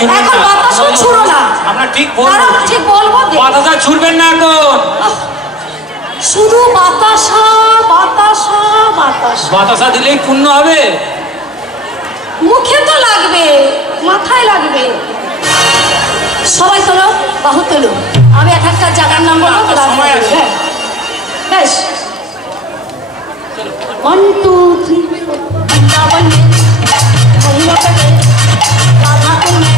ছুড়বেন এখন না বাতাসও ছুড়ো না। আমরা ঠিক বলবো, দাঁড়াও, ঠিক বলবো। বাতাসা ছুড়বেন না এখন। শুধু বাতাসা বাতাসা বাতাসা। বাতাসা দিলেই পূর্ণ হবে? মুখে তো লাগবে, মাথায় লাগবে। সবাই তোলো, বাহু তোলো। আমি এক একটা জায়গার নাম বলবো, তো সময় আছে। হ্যাঁ বেশ। 1 2 3 বৃন্দাবন में, राधा कुंड में